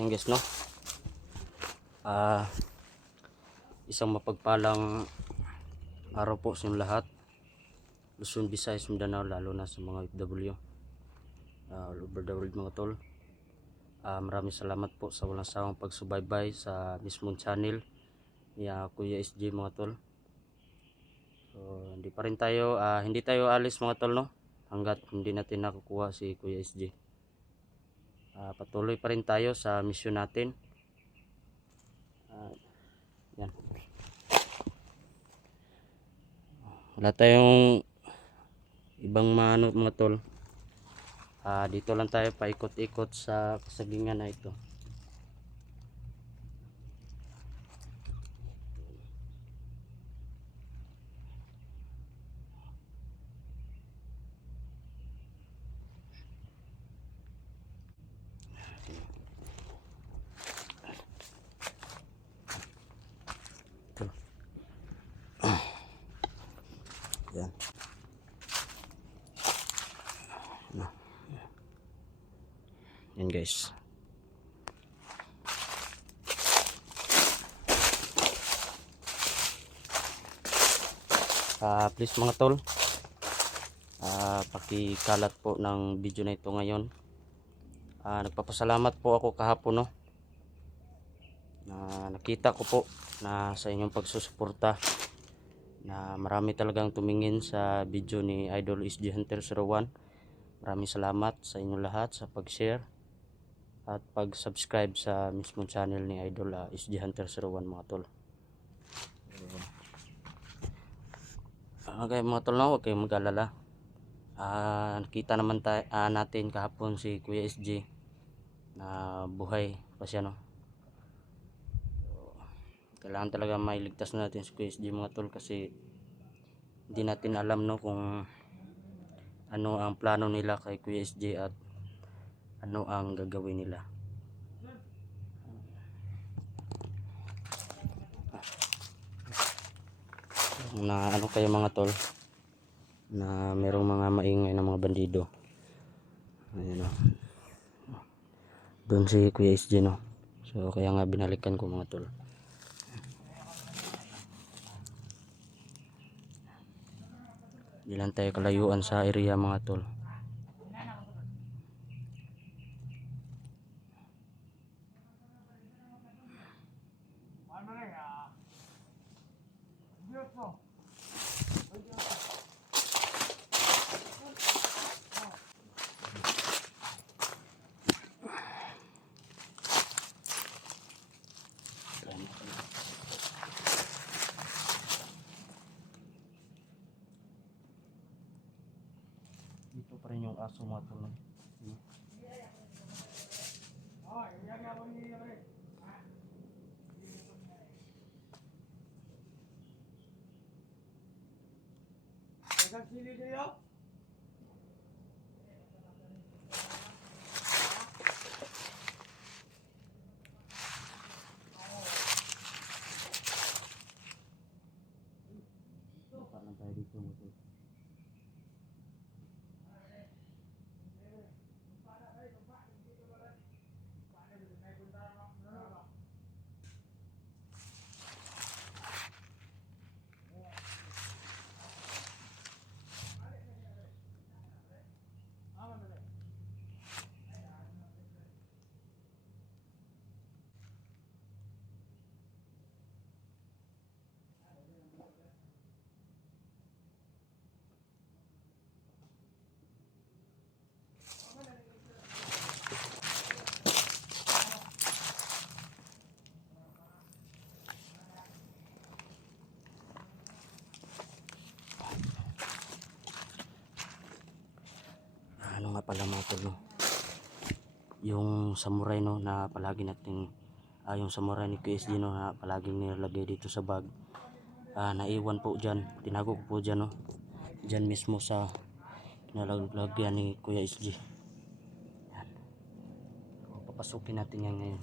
Yan guys, no? Isang mapagpalang araw po sa inyong lahat. Luzon, Visayas, Mindanao, lalo na sa mga OFW all over the world mga tol. Maraming salamat po sa walang sawang pagsubaybay sa mismong channel ni Kuya SG mga tol. So hindi tayo alis mga tol, no? Hanggat hindi natin nakukuha si Kuya SG. Patuloy pa rin tayo sa mission natin. Yan. Wala tayong ibang mga tol. Dito lang tayo paikot-ikot sa kasagingan na ito. Yan. Yan guys. Please mga tol, pakikalat po ng video na ito ngayon. Nagpapasalamat po ako kahapon, no? Nakita ko po na sa inyong pagsusuporta na marami talagang tumingin sa video ni Idol SG Hunter 01. Maraming salamat sa inyong lahat sa pag-share at pag-subscribe sa mismong channel ni Idol SG Hunter 01 mga tol. Okay mga tol, no? Huwag kayong mag-alala. Nakita naman natin kahapon si Kuya SG na buhay pa siya, no? Kailangan talaga mailigtas natin si Kuya SG mga tol, kasi hindi natin alam, no, kung ano ang plano nila kay Kuya SG at ano ang gagawin nila. Na ano kayo mga tol, na merong mga maingay na mga bandido. Ayun, no? Doon si Kuya SG, no? So kaya nga binalikan ko mga tol. Di lang tayo kalayuan sa area mga tol. Dito pa rin yung aso mga tol. Parang tayo dito mga tol. Ano nga pala mga tol, no? Yung samurai, no, na palagi nating yung samurai ni QSD, no, na palaging nilalagay dito sa bag, naiwan po dyan, tinago ko po dyan, no, dyan mismo sa nalagyan ni Kuya SG. Yan. So, papasukin natin yan ngayon.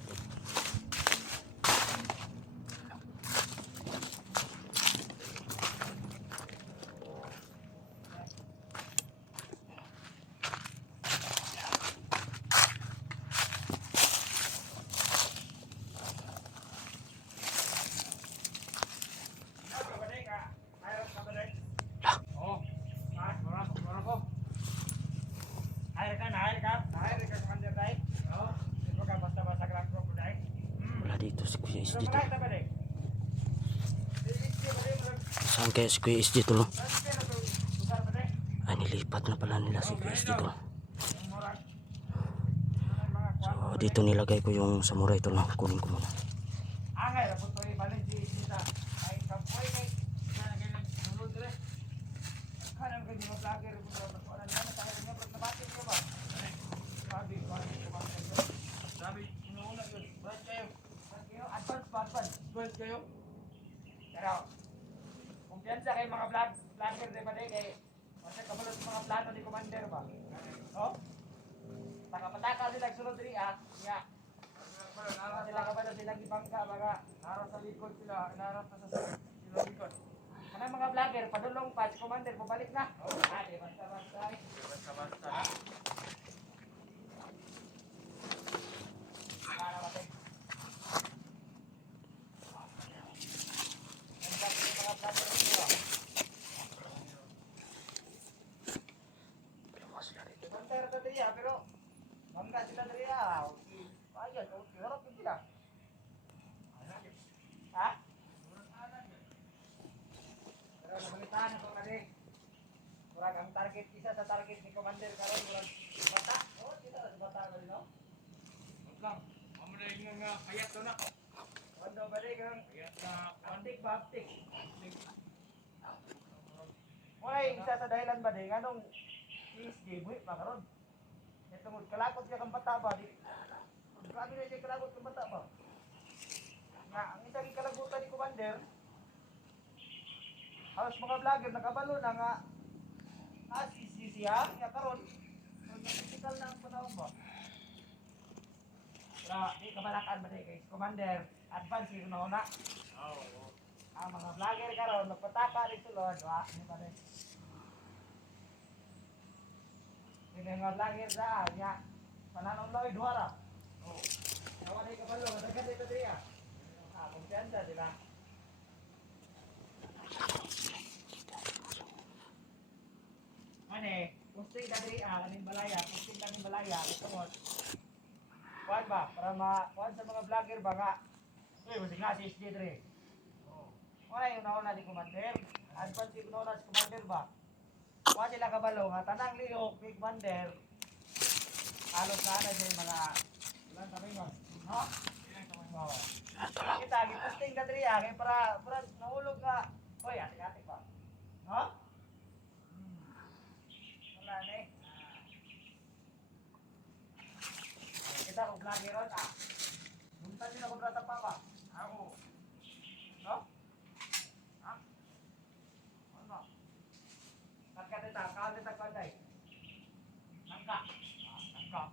dito si Kuya SG to. Saan kaya si Kuya SG to? Ay, nilipat na pala nila si Kuya SG to. So dito nilagay ko yung samurai to lang. Kunin ko muna. Kayo. Pero, kumpiyansa kay mga vlogger di ba di kay kasi kabalot mga plano ni Commander ba? No? Taka-pataka sila sunod diri ya. Sila kabalo sila gibangka mga naro sa likod sila, naro sa sila likod. Kanang mga vlogger padulong pa si Commander pabalik na. Di basta-basta. Basta-basta. Pero bangga sila dari ayun, harap din sila. Ha? Pero nabalitaan ako kasi murag ang target, isa sa target ni Commander karon murag bata. Oh, kita sa bata na rin, no? Lang, amo na yung nga payat to na. Wando ba rin kang payat na antik ba antik? Wala isa sa dahilan ba din anong PSG buhi pa karon. Tungod kalakot siya kang bata ba? Grabe na siya kalakot kang bata ba? Nga, ang isang kalagutan ni Commander, halos mga vlogger nakabalo na nga siya, nga karon, nag-physical na ang panahon ba? Pero, di kabalakan ba di kay Commander, advance yung nauna. Oo. Ang mga vlogger karon, nagpataka rin sulod, ano ba rin? Ini nga vlogger sa nya pananong lawi duara. Oh. Nawa ni kabalo dagan dito diya. Kumpiyansa sila. Mane, posting na diya kaning balaya, posting kaning balaya tungod. Kuan ba para kuan sa mga vlogger ba nga. Uy, wala nga si SJ dire. Oh. Wala yung nauna di Commander. Advance si nauna si Commander ba? Kuha sila kabalo nga tanang lihok big bander halos na na dyan mga ilang kami mo no? Ilang kami mo kita giposting ka diri kay para nahulog ka oy atik-atik ba no? Wala na eh kita kung vlogger ron muntan din ako brata pa ba? Ako no? Nagka kanday. Nangka. Nangka.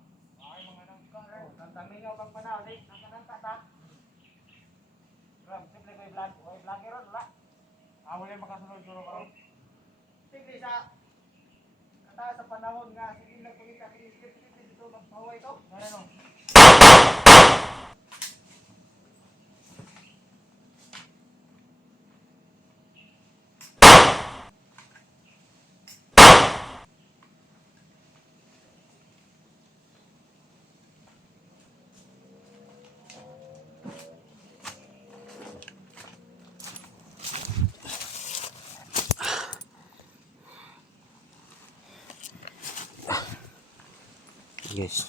Ay mga nangka rin. Kantamingaw kang panali. Nangka ta. Ram, simple ko i-vlog. O i-vlogger ron, wala. Wala yung makasunod-sunod ko ron. Simple sa kata sa panahon nga. Sige nagpagita. Simple dito magpahuwa ito. Ganun o. Yes.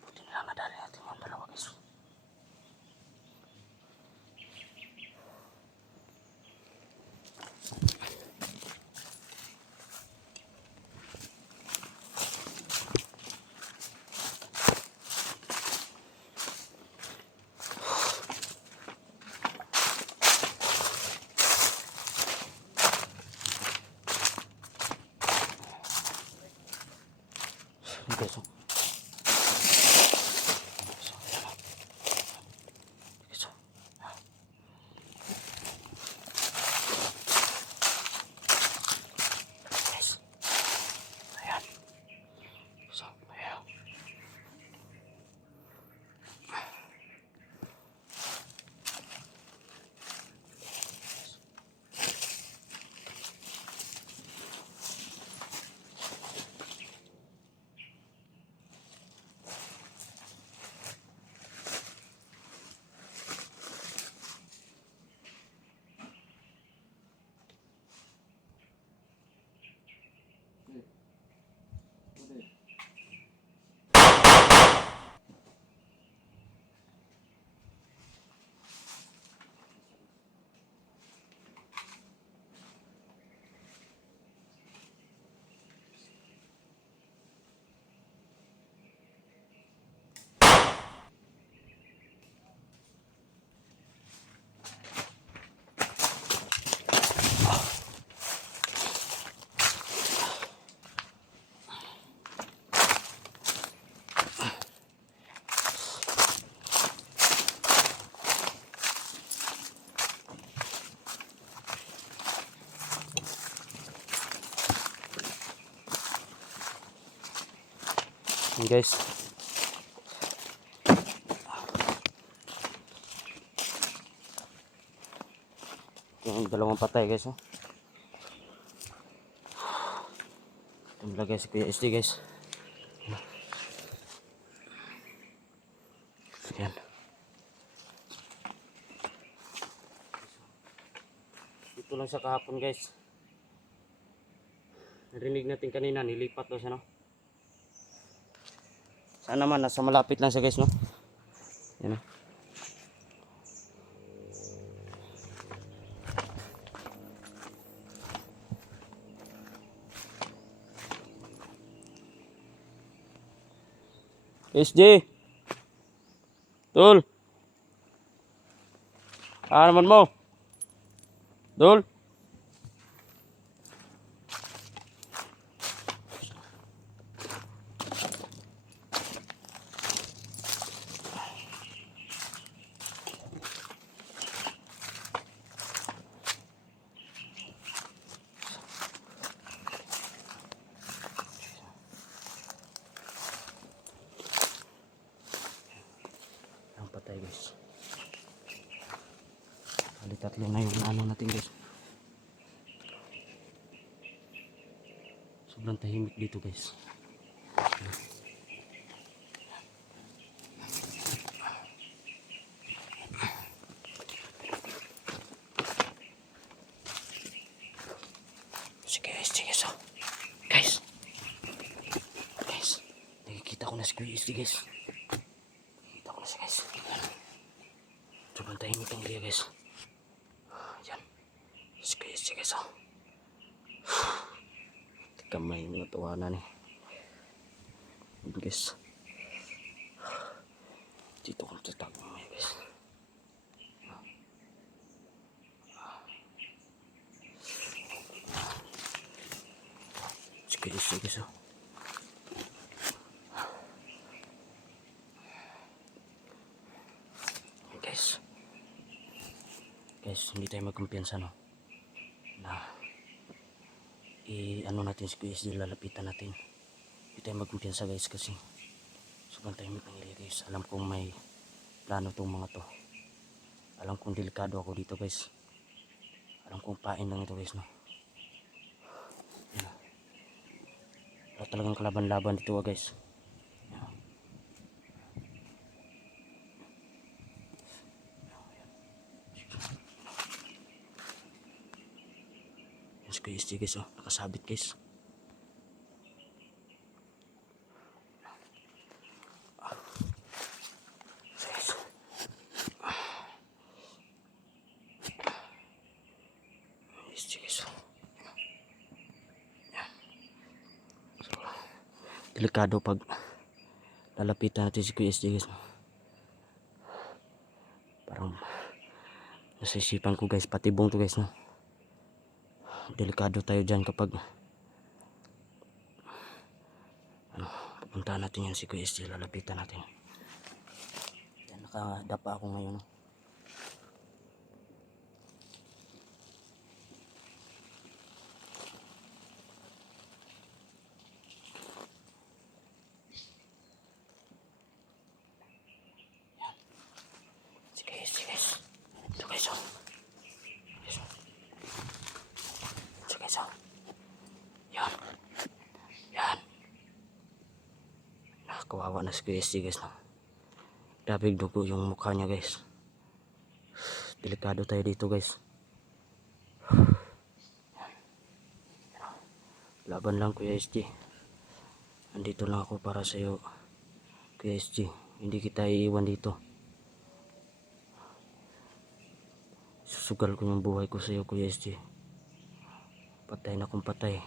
Buti na lang nadali natin yung dalawa guys. Okay, so. So. Yan guys. Yung dalawang patay guys. Oh. Tumula guys, Kuya SD guys. Yan. Dito lang sa kahapon guys. Narinig natin kanina, nilipat daw siya no. Sana naman, nasa malapit lang siya guys no. Yan o. SJ Dul, naman mo Dul. Ang patay guys. Bali tatlo na yung ano natin guys. Sobrang tahimik dito guys. Sige guys, sige so. Guys. Guys. Nakikita ko na si Kuya SD guys. Nakikita ko na siya guys. Sobrang tahimik ang area guys. Yan. Si Kuya SD guys oh. Kamay mga tawanan eh. Yan guys. Dito kong tatapos mamaya guys. Si Kuya SD guys oh. Yan guys. Guys, hindi tayo magkumpiyansa no. Na ano natin si Kuya SD, lalapitan natin. Hindi tayo magkumpiyansa guys kasi sobrang tahimik ng area guys. Alam kong may plano tong mga to. Alam kong delikado ako dito guys. Alam kong pain lang ito guys no. Yan. Wala talagang kalaban-laban dito guys. Yan. Yan si Kuya SD guys oh. Nakasabit guys. Delikado pag lalapitan natin si Kuya SD guys. Parang nasa isipan ko guys, patibong to guys no. Delikado tayo dyan kapag pupuntahan natin yan si Kuya SD, lalapitan natin. Yan, nakadapa ako ngayon no. Kawawa na si Kuya SD guys no. Grabe dugo yung mukha niya guys. Delikado tayo dito guys. Laban lang Kuya SD. Andito lang ako para sa iyo Kuya SD. Hindi kita iiwan dito. Susugal ko yung buhay ko sa iyo Kuya SD. Patay na kung patay.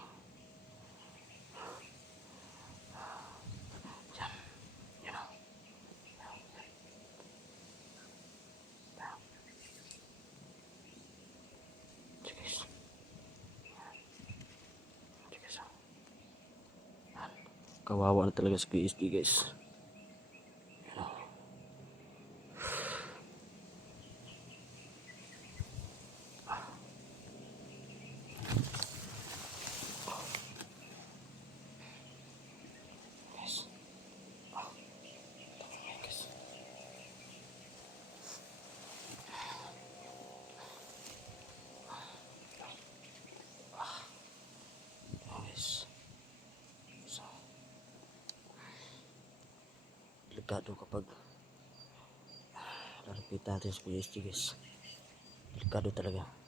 Kawawa na talaga si Kuya SD guys. delikado kapag lalapitan natin sa Kuya SG guys. Delikado talaga.